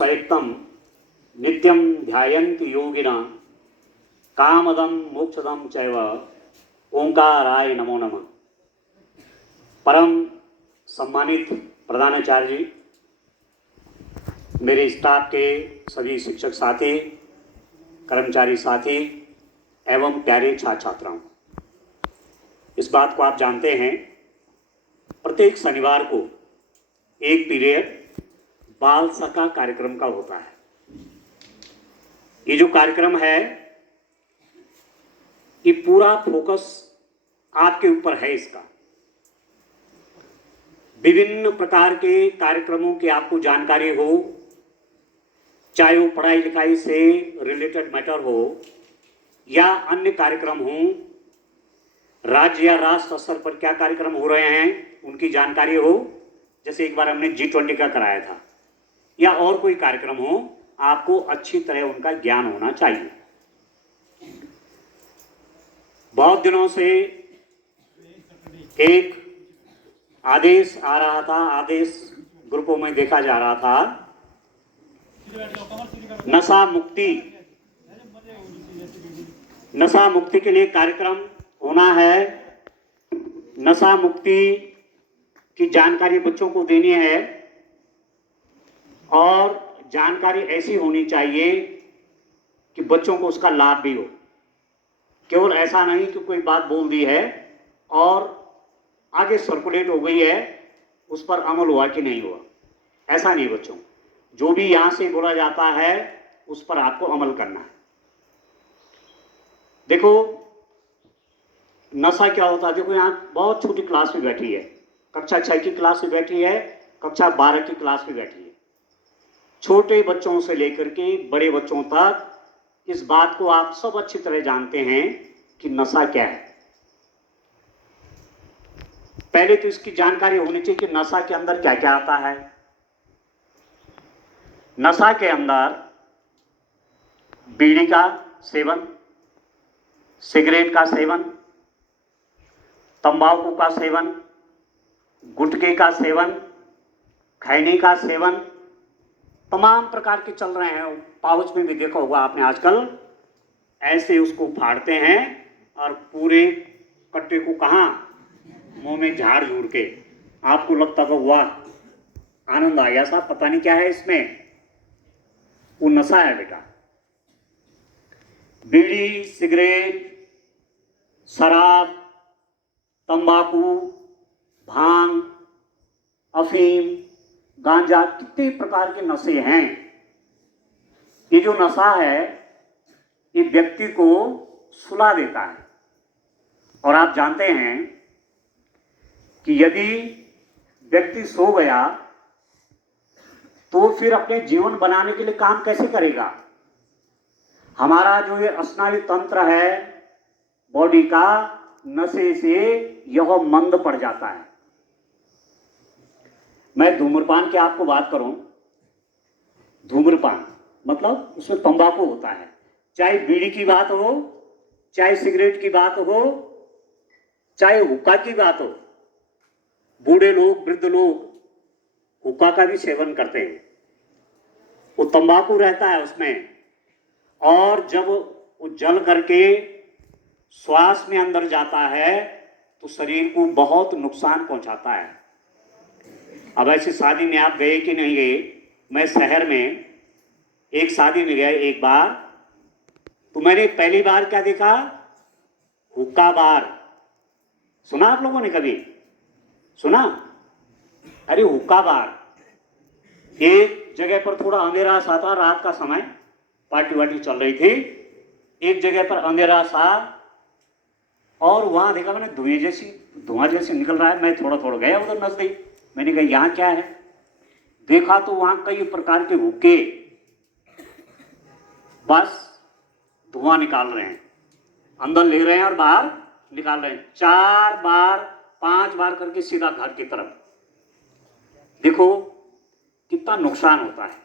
प्रयुक्तं नित्यं ध्यायन्ति योगिना कामदं मोक्षदं चैव ओंकाराय नमो नमः। परम सम्मानित प्रधानाचार्य जी, मेरे स्टाफ के सभी शिक्षक साथी, कर्मचारी साथी एवं प्यारे छात्र छात्राओं, इस बात को आप जानते हैं, प्रत्येक शनिवार को एक पीरियड बाल सखा कार्यक्रम का होता है। ये जो कार्यक्रम है, ये पूरा फोकस आपके ऊपर है। इसका विभिन्न प्रकार के कार्यक्रमों की आपको जानकारी हो, चाहे वो पढ़ाई लिखाई से रिलेटेड मैटर हो या अन्य कार्यक्रम हो, राज्य या राष्ट्र स्तर पर क्या कार्यक्रम हो रहे हैं उनकी जानकारी हो। जैसे एक बार हमने G20 का कराया था, या और कोई कार्यक्रम हो, आपको अच्छी तरह उनका ज्ञान होना चाहिए। बहुत दिनों से एक आदेश आ रहा था, आदेश ग्रुपों में देखा जा रहा था, नशा मुक्ति के लिए कार्यक्रम होना है। नशा मुक्ति की जानकारी बच्चों को देनी है और जानकारी ऐसी होनी चाहिए कि बच्चों को उसका लाभ भी हो। केवल ऐसा नहीं कि कोई बात बोल दी है और आगे सर्कुलेट हो गई है, उस पर अमल हुआ कि नहीं हुआ, ऐसा नहीं। बच्चों, जो भी यहाँ से बोला जाता है उस पर आपको अमल करना है। देखो, नशा क्या होता है। देखो, यहाँ बहुत छोटी क्लास में बैठी है, कक्षा 6 की क्लास में बैठी है, कक्षा 12 की क्लास में बैठी है। छोटे बच्चों से लेकर के बड़े बच्चों तक इस बात को आप सब अच्छी तरह जानते हैं कि नशा क्या है। पहले तो इसकी जानकारी होनी चाहिए कि नशा के अंदर क्या क्या आता है। नशा के अंदर बीड़ी का सेवन, सिगरेट का सेवन, तंबाकू का सेवन, गुटखे का सेवन, खैनी का सेवन, तमाम प्रकार के चल रहे हैं। पाउच में भी देखा होगा आपने, आजकल ऐसे उसको फाड़ते हैं और पूरे कट्टे को कहाँ मुंह में झाड़ झूड़ के आपको लगता है वाह आनंद आ गया साहब, पता नहीं क्या है इसमें। वो नशा है बेटा। बीड़ी, सिगरेट, शराब, तंबाकू, भांग, अफीम, गांजा, कितने प्रकार के नशे हैं। ये जो नशा है ये व्यक्ति को सुला देता है। और आप जानते हैं कि यदि व्यक्ति सो गया तो फिर अपने जीवन बनाने के लिए काम कैसे करेगा। हमारा जो ये स्नायु तंत्र है बॉडी का, नशे से यह मंद पड़ जाता है। मैं धूम्रपान की आपको बात करूं, धूम्रपान मतलब उसमें तंबाकू होता है। चाहे बीड़ी की बात हो, चाहे सिगरेट की बात हो, चाहे हुक्का की बात हो, बूढ़े लोग, वृद्ध लोग हुक्का का भी सेवन करते हैं। वो तंबाकू रहता है उसमें, और जब वो जल करके श्वास में अंदर जाता है तो शरीर को बहुत नुकसान पहुंचाता है। अब ऐसी शादी में आप गए कि नहीं गए, मैं शहर में एक शादी में गया एक बार, तो मैंने पहली बार क्या देखा, हुक्का बार। सुना आप लोगों ने कभी सुना? अरे हुक्का बार। एक जगह पर थोड़ा अंधेरा सा था, रात का समय, पार्टी वार्टी चल रही थी। एक जगह पर अंधेरा सा, और वहां देखा मैंने धुआं जैसे निकल रहा है। मैं थोड़ा थोड़ा गया उधर नजदीक, मैंने कहा यहाँ क्या है। देखा तो वहां कई प्रकार के हुक्के बस धुआं निकाल रहे हैं, अंदर ले रहे हैं और बाहर निकाल रहे हैं, 4 बार 5 बार करके सीधा घर की तरफ। देखो कितना नुकसान होता है।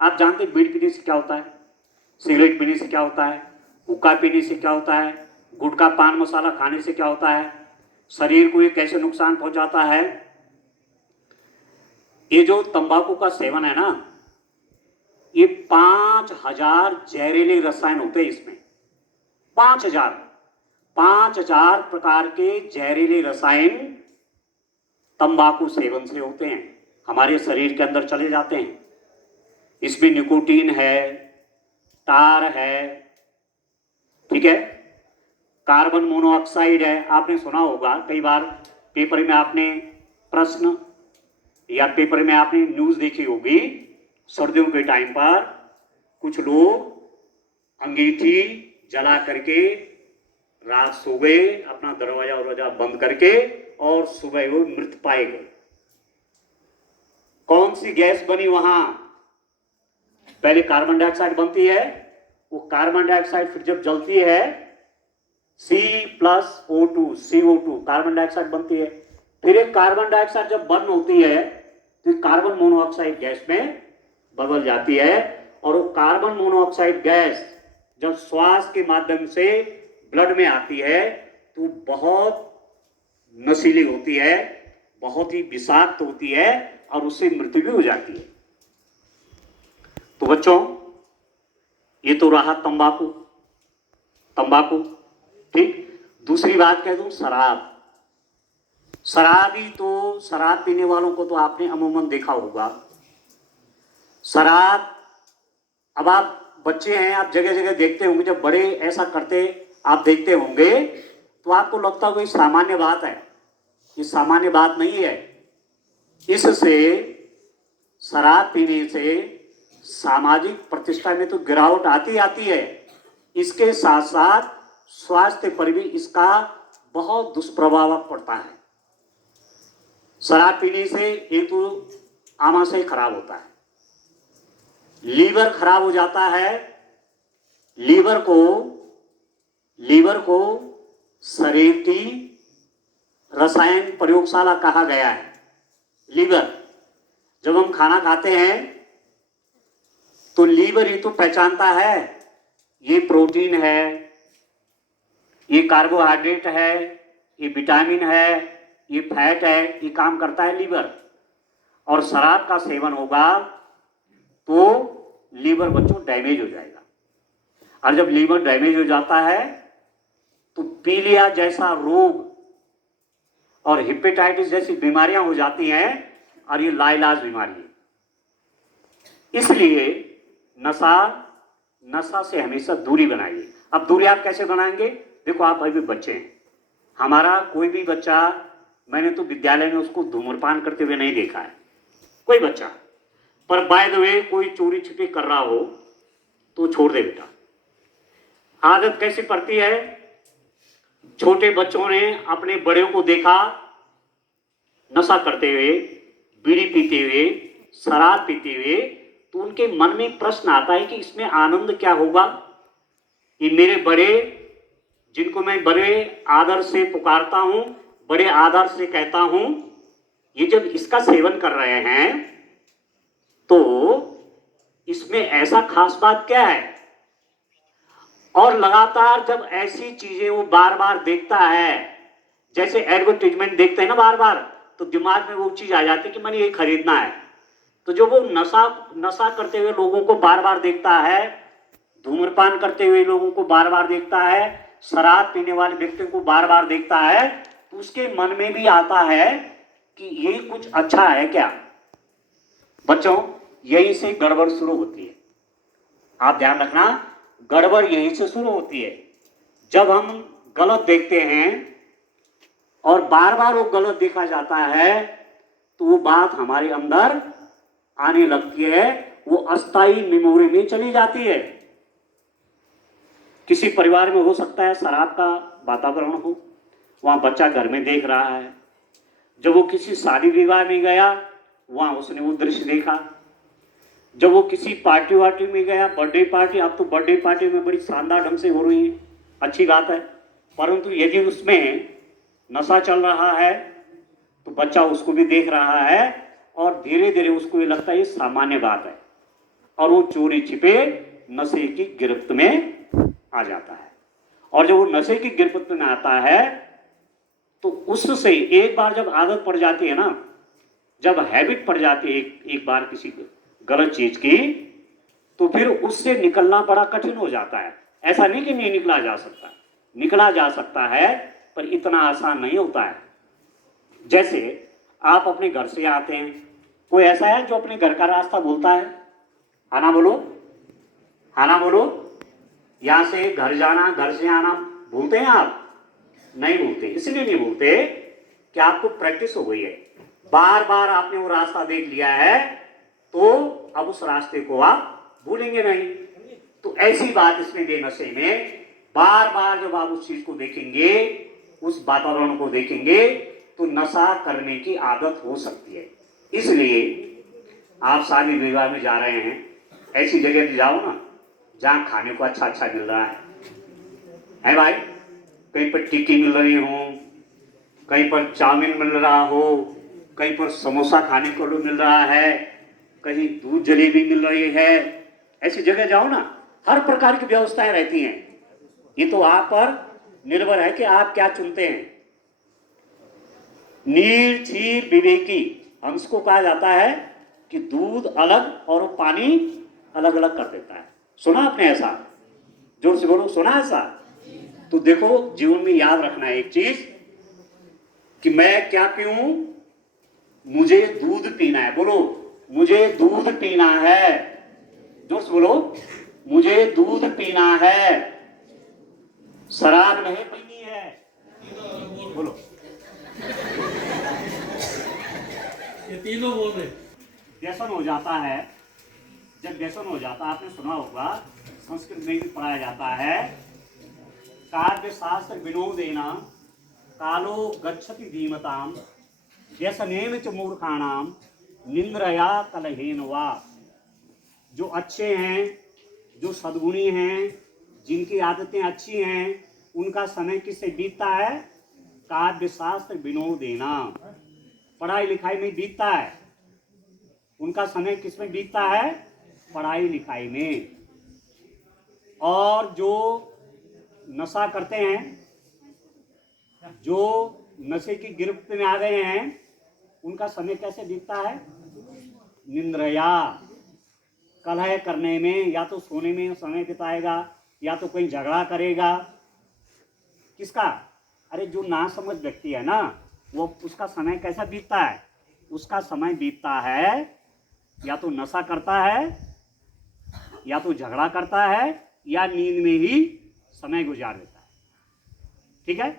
आप जानते हैं बीड़ी पीने से क्या होता है, सिगरेट पीने से क्या होता है, हुक्का पीने से क्या होता है, गुटखा पान मसाला खाने से क्या होता है, शरीर को ये कैसे नुकसान पहुंचाता है। ये जो तंबाकू का सेवन है ना, 5000 जहरीले रसायन होते हैं इसमें। 5000 प्रकार के जहरीले रसायन तंबाकू सेवन से होते हैं, हमारे शरीर के अंदर चले जाते हैं। इसमें निकोटीन है, टार है, ठीक है, कार्बन मोनोऑक्साइड है। आपने सुना होगा कई बार पेपर में, आपने प्रश्न या पेपर में आपने न्यूज़ देखी होगी, सर्दियों के टाइम पर कुछ लोग अंगीठी जला करके रात सो गए, अपना दरवाजा बंद करके, और सुबह वो मृत पाए गए। कौन सी गैस बनी वहां? पहले कार्बन डाइऑक्साइड बनती है, वो कार्बन डाइऑक्साइड फिर जब जलती है C+O2 CO2 कार्बन डाइऑक्साइड बनती है। फिर एक कार्बन डाइऑक्साइड जब बर्न होती है तो कार्बन मोनोऑक्साइड गैस में बदल जाती है, और वो कार्बन मोनोऑक्साइड गैस जब श्वास के माध्यम से ब्लड में आती है तो बहुत नशीली होती है, बहुत ही विषाक्त होती है, और उससे मृत्यु भी हो जाती है। तो बच्चों, ये तो रहा तंबाकू। ठीक। दूसरी बात कह दूं, शराब। शराबी तो, शराब पीने वालों को तो आपने अमूमन देखा होगा। शराब, अब आप बच्चे हैं, आप जगह जगह देखते होंगे, जब बड़े ऐसा करते आप देखते होंगे तो आपको लगता होगा ये सामान्य बात है। ये सामान्य बात नहीं है। इससे, शराब पीने से सामाजिक प्रतिष्ठा में तो गिरावट आती है, इसके साथ साथ स्वास्थ्य पर भी इसका बहुत दुष्प्रभाव पड़ता है। शराब पीने से एक तो आमाशय खराब होता है, लीवर खराब हो जाता है। लीवर को शरीर की रसायन प्रयोगशाला कहा गया है। लीवर, जब हम खाना खाते हैं तो लीवर ही तो पहचानता है ये प्रोटीन है, ये कार्बोहाइड्रेट है, ये विटामिन है, ये फैट है, ये काम करता है लीवर। और शराब का सेवन होगा तो लीवर बच्चों डैमेज हो जाएगा, और जब लीवर डैमेज हो जाता है तो पीलिया जैसा रोग और हेपेटाइटिस जैसी बीमारियां हो जाती हैं, और ये लाइलाज बीमारी है। इसलिए नशा से हमेशा दूरी बनाइए। अब दूरी आप कैसे बनाएंगे? देखो, आप अभी बच्चे हैं, हमारा कोई भी बच्चा, मैंने तो विद्यालय में उसको धूम्रपान करते हुए नहीं देखा है, कोई बच्चा। पर बाय द वे कोई चोरी छिपी कर रहा हो तो छोड़ दे बेटा। आदत कैसी पड़ती है? छोटे बच्चों ने अपने बड़े को देखा नशा करते हुए, बीड़ी पीते हुए, शराब पीते हुए, तो उनके मन में प्रश्न आता है कि इसमें आनंद क्या होगा? ये मेरे बड़े, जिनको मैं बड़े आदर से पुकारता हूं, बड़े आदर से कहता हूं, ये जब इसका सेवन कर रहे हैं तो इसमें ऐसा खास बात क्या है? और लगातार जब ऐसी चीजें वो बार बार देखता है, जैसे एडवर्टाइजमेंट देखते हैं ना बार बार, तो दिमाग में वो चीज आ जाती है कि मैंने ये खरीदना है। तो जो वो नशा करते हुए लोगों को बार बार देखता है, धूम्रपान करते हुए लोगों को बार बार देखता है, शराब पीने वाले व्यक्ति को बार बार देखता है, तो उसके मन में भी आता है कि ये कुछ अच्छा है क्या? बच्चों, यहीं से गड़बड़ शुरू होती है। आप ध्यान रखना, गड़बड़ यहीं से शुरू होती है। जब हम गलत देखते हैं और बार बार वो गलत देखा जाता है तो वो बात हमारे अंदर आने लगती है, वो अस्थाई मेमोरी में चली जाती है। किसी परिवार में हो सकता है शराब का वातावरण हो, वहां बच्चा घर में देख रहा है, जब वो किसी शादी विवाह में गया वहां उसने वो दृश्य देखा, जब वो किसी पार्टी वार्टी में गया, बर्थडे पार्टी, अब तो बर्थडे पार्टी में बड़ी शानदार ढंग से हो रही है, अच्छी बात है, परंतु यदि उसमें नशा चल रहा है तो बच्चा उसको भी देख रहा है और धीरे धीरे उसको ये लगता है ये सामान्य बात है, और वो चोरी छिपे नशे की गिरफ्त में आ जाता है। और जब वो नशे की गिरफ्त में आता है तो उससे एक बार जब आदत पड़ जाती है ना, जब हैबिट पड़ जाती है एक बार किसी गलत चीज की, तो फिर उससे निकलना बड़ा कठिन हो जाता है। ऐसा नहीं कि नहीं निकला जा सकता, निकला जा सकता है, पर इतना आसान नहीं होता है। जैसे आप अपने घर से आते हैं, कोई ऐसा है जो अपने घर का रास्ता भूलता है? हाँ ना बोलो, हाँ ना बोलो। यहाँ से घर जाना, घर से आना भूलते हैं आप? नहीं भूलते। इसलिए नहीं भूलते कि आपको प्रैक्टिस हो गई है, बार बार आपने वो रास्ता देख लिया है, तो अब उस रास्ते को आप भूलेंगे नहीं। तो ऐसी बात इसमें दे नशे में, बार बार जब आप उस चीज को देखेंगे, उस वातावरण को देखेंगे, तो नशा करने की आदत हो सकती है। इसलिए आप शादी विवाह में जा रहे हैं, ऐसी जगह पे जाओ ना जहाँ खाने को अच्छा अच्छा मिल रहा है भाई। कहीं पर टिक्की मिल रही हो, कहीं पर चाउमीन मिल रहा हो, कहीं पर समोसा खाने को मिल रहा है, कहीं दूध जलेबी मिल रही है, ऐसी जगह जाओ ना, हर प्रकार की व्यवस्थाएं रहती हैं। ये तो आप पर निर्भर है कि आप क्या चुनते हैं। नीर क्षीर विवेकी, हंस को कहा जाता है कि दूध अलग और पानी अलग अलग कर देता है। सुना आपने ऐसा? जोर से बोलो, सुना ऐसा? तो देखो, जीवन में याद रखना है एक चीज कि मैं क्या पीऊं, मुझे दूध पीना है। बोलो, मुझे दूध पीना है। जोर से बोलो, मुझे दूध पीना है, शराब नहीं पीनी है। बोलो, ये तीनों बोल रहे। व्यसन हो जाता है। जब व्यसन हो जाता है, आपने सुना होगा, संस्कृत में भी पढ़ाया जाता है, काव्य शास्त्र विनोदेना कालो गच्छति धीमताम व्यसनेन च मूर्खाणाम निंद्रया कलहेन वा। जो अच्छे हैं, जो सद्गुणी हैं, जिनकी आदतें अच्छी हैं, उनका समय किससे बीतता है? काव्य शास्त्र विनोदेना, पढ़ाई लिखाई में बीतता है। उनका समय किस में बीतता है? पढ़ाई लिखाई में। और जो नशा करते हैं, जो नशे की गिरफ्त में आ गए हैं, उनका समय कैसे बीतता है? निंद्रया, कलह करने में, या तो सोने में समय बिताएगा, या तो कहीं झगड़ा करेगा। किसका? अरे जो नासमझ व्यक्ति है ना, वो उसका समय कैसा बीतता है? उसका समय बीतता है या तो नशा करता है, या तो झगड़ा करता है, या नींद में ही समय गुजार देता है। ठीक है?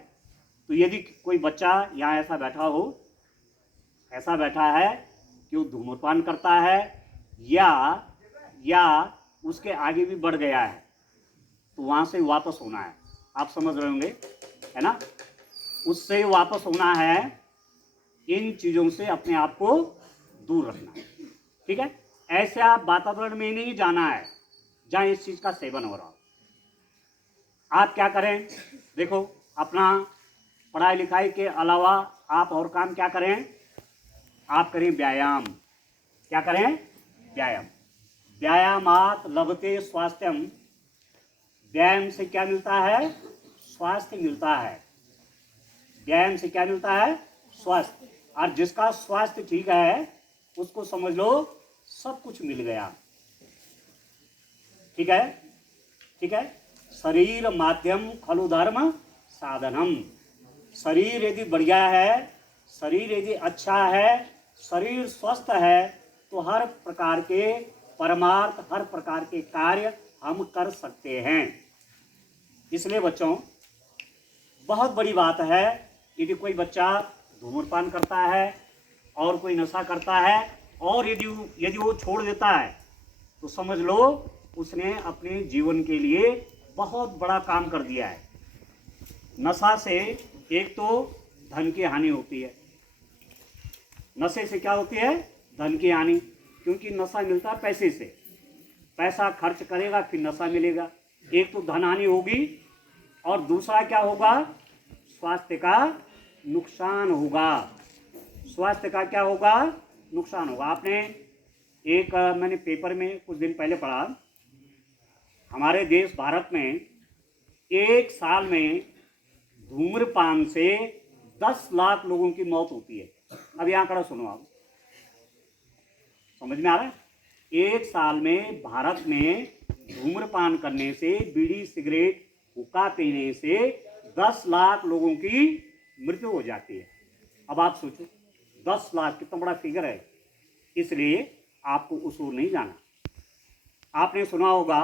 तो यदि कोई बच्चा यहाँ ऐसा बैठा हो, ऐसा बैठा है कि वो धूम्रपान करता है, या उसके आगे भी बढ़ गया है, तो वहाँ से वापस होना है। आप समझ रहे होंगे, है ना? उससे वापस होना है, इन चीज़ों से अपने आप को दूर रखना है। ठीक है? ऐसे आप वातावरण में नहीं जाना है जहाँ इस चीज़ का सेवन हो रहा हो। आप क्या करें? देखो, अपना पढ़ाई लिखाई के अलावा आप और काम क्या करें? आप करें व्यायाम। क्या करें? व्यायाम। व्यायामात लभते स्वास्थ्यम, व्यायाम से क्या मिलता है? स्वास्थ्य मिलता है। व्यायाम से क्या मिलता है? स्वास्थ्य। और जिसका स्वास्थ्य ठीक है, उसको समझ लो सब कुछ मिल गया। ठीक है? ठीक है? शरीर माध्यम खलु धर्म साधनम। शरीर यदि बढ़िया है, शरीर यदि अच्छा है, शरीर स्वस्थ है, तो हर प्रकार के परमार्थ, हर प्रकार के कार्य हम कर सकते हैं। इसलिए बच्चों, बहुत बड़ी बात है, यदि कोई बच्चा धूम्रपान करता है और कोई नशा करता है, और यदि वो छोड़ देता है, तो समझ लो उसने अपने जीवन के लिए बहुत बड़ा काम कर दिया है। नशा से एक तो धन की हानि होती है। नशे से क्या होती है? धन की हानि, क्योंकि नशा मिलता है पैसे से। पैसा खर्च करेगा, फिर नशा मिलेगा। एक तो धन हानि होगी, और दूसरा क्या होगा? स्वास्थ्य का नुकसान होगा। स्वास्थ्य का क्या होगा? नुकसान होगा। आपने मैंने पेपर में कुछ दिन पहले पढ़ा, हमारे देश भारत में एक साल में धूम्रपान से 10 लाख लोगों की मौत होती है। अब यहाँ खड़ा सुनो, आप समझ में आ रहा है? एक साल में भारत में धूम्रपान करने से, बीड़ी सिगरेट हुक्का पीने से 10 लाख लोगों की मृत्यु हो जाती है। अब आप सोचो 10 लाख कितना बड़ा फिगर है। इसलिए आपको उसूल नहीं जाना। आपने सुना होगा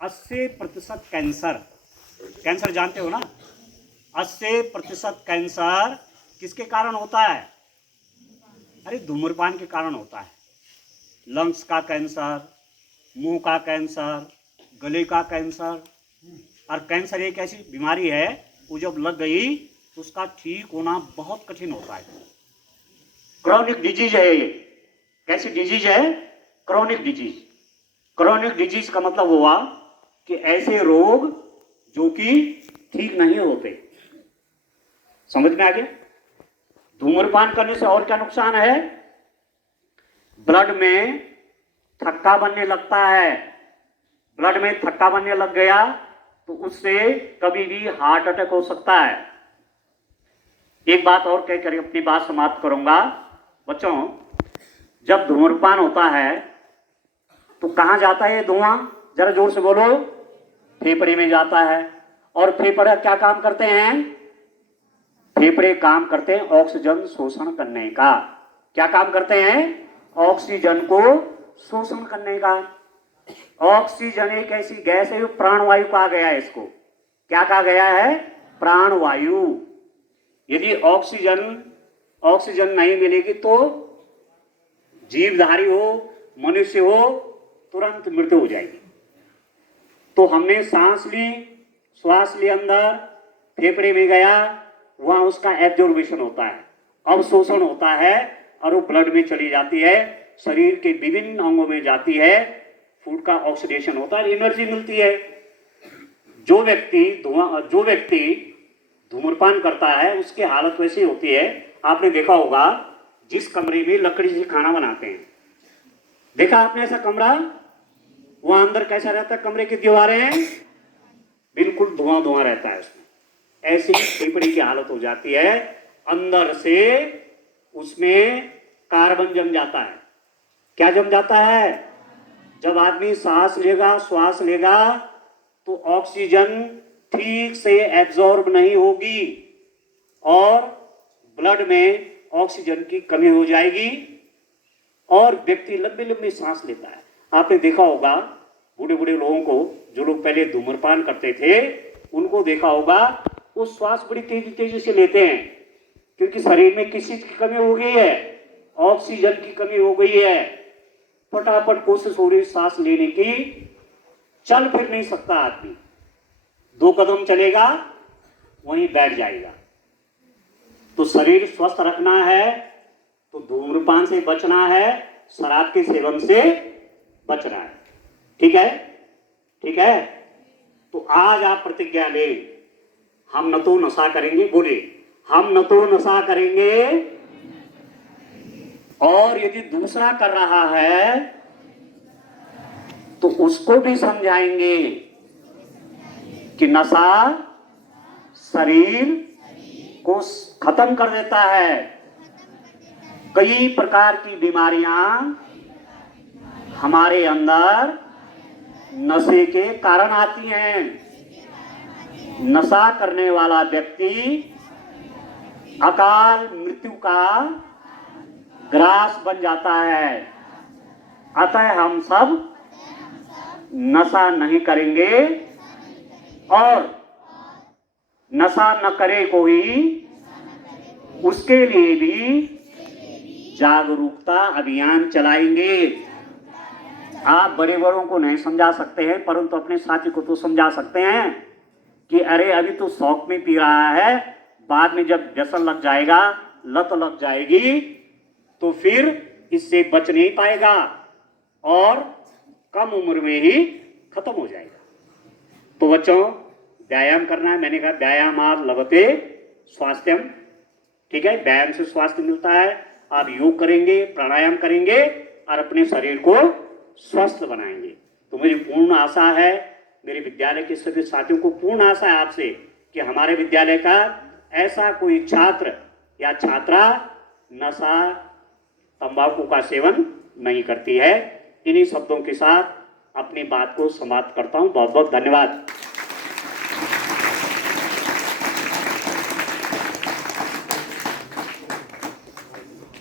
80% कैंसर जानते हो ना? 80% कैंसर किसके कारण होता है? अरे धूम्रपान के कारण होता है। लंग्स का कैंसर, मुंह का कैंसर, गले का कैंसर। और कैंसर एक ऐसी बीमारी है वो जब लग गई तो उसका ठीक होना बहुत कठिन होता है। क्रॉनिक डिजीज है ये। कैसी डिजीज है? Chronic disease. क्रॉनिक डिजीज का मतलब हुआ कि ऐसे रोग जो कि ठीक नहीं होते। समझ में आ गया? धूम्रपान करने से और क्या नुकसान है? ब्लड में थक्का बनने लगता है। ब्लड में थक्का बनने लग गया तो उससे कभी भी हार्ट अटैक हो सकता है। एक बात और कहकर अपनी बात समाप्त करूंगा। बच्चों, जब धूम्रपान होता है तो कहां जाता है ये धुआं? जरा जोर से बोलो। फेफड़े में जाता है। और फेफड़े क्या काम करते हैं? फेफड़े काम करते हैं ऑक्सीजन शोषण करने का। क्या काम करते हैं? ऑक्सीजन को शोषण करने का। ऑक्सीजन एक ऐसी गैस है जो प्राणवायु कहा गया है। इसको क्या कहा गया है? प्राणवायु। यदि ऑक्सीजन नहीं मिलेगी तो जीवधारी हो, मनुष्य हो, तुरंत मृत्यु हो जाएगी। तो हमने सांस ली, श्वास ली, अंदर फेफड़े में गया, वहां उसका एब्जॉर्बेशन होता है, अवशोषण होता है और वो ब्लड में चली जाती है, शरीर के विभिन्न अंगों में जाती है, फूड का ऑक्सीडेशन होता है, एनर्जी मिलती है। जो व्यक्ति धूम्रपान करता है उसकी हालत वैसी होती है। आपने देखा होगा जिस कमरे में लकड़ी से खाना बनाते हैं, देखा आपने ऐसा कमरा? वहां अंदर कैसा रहता है? कमरे की दीवारें बिल्कुल धुआं रहता है उसमें। ऐसी फेफड़े की हालत हो जाती है। अंदर से उसमें कार्बन जम जाता है। क्या जम जाता है? जब आदमी सांस लेगा, श्वास लेगा तो ऑक्सीजन ठीक से एब्जॉर्ब नहीं होगी और ब्लड में ऑक्सीजन की कमी हो जाएगी और व्यक्ति लंबी लंबी सांस लेता है। आपने देखा होगा बूढ़े बूढ़े लोगों को, जो लोग पहले धूम्रपान करते थे, उनको देखा होगा वो श्वास बड़ी तेजी तेजी से लेते हैं क्योंकि शरीर में किस चीज की कमी हो गई है? ऑक्सीजन की कमी हो गई है। फटाफट कोशिश हो रही सांस लेने की, चल फिर नहीं सकता आदमी। 2 कदम चलेगा वहीं बैठ जाएगा। तो शरीर स्वस्थ रखना है तो धूम्रपान से बचना है, शराब के सेवन से बचना है। ठीक है? ठीक है? तो आज आप प्रतिज्ञा लें, हम न तो नशा करेंगे। बोले, हम न तो नशा करेंगे, और यदि दूसरा कर रहा है तो उसको भी समझाएंगे कि नशा शरीर को खत्म कर देता है। कई प्रकार की बीमारियां हमारे अंदर नशे के कारण आती हैं। नशा करने वाला व्यक्ति अकाल मृत्यु का ग्रास बन जाता है। अतः हम सब नशा नहीं करेंगे और नशा न करे कोई, उसके लिए भी जागरूकता अभियान चलाएंगे। आप बड़े बड़ों को नहीं समझा सकते हैं परंतु अपने साथी को तो समझा सकते हैं कि अरे अभी तो शौक में पी रहा है, बाद में जब व्यसन लग जाएगा, लत लग जाएगी तो फिर इससे बच नहीं पाएगा और कम उम्र में ही खत्म हो जाएगा। तो बच्चों, व्यायाम करना है। मैंने कहा व्यायामात् लभते स्वास्थ्यम। ठीक है? व्यायाम से स्वास्थ्य मिलता है। आप योग करेंगे, प्राणायाम करेंगे और अपने शरीर को स्वस्थ बनाएंगे। तो मेरी पूर्ण आशा है, मेरे विद्यालय के सभी साथियों को पूर्ण आशा है आपसे कि हमारे विद्यालय का ऐसा कोई छात्र या छात्रा नशा तंबाकू का सेवन नहीं करती है। इन्हीं शब्दों के साथ अपनी बात को समाप्त करता हूं। बहुत बहुत धन्यवाद।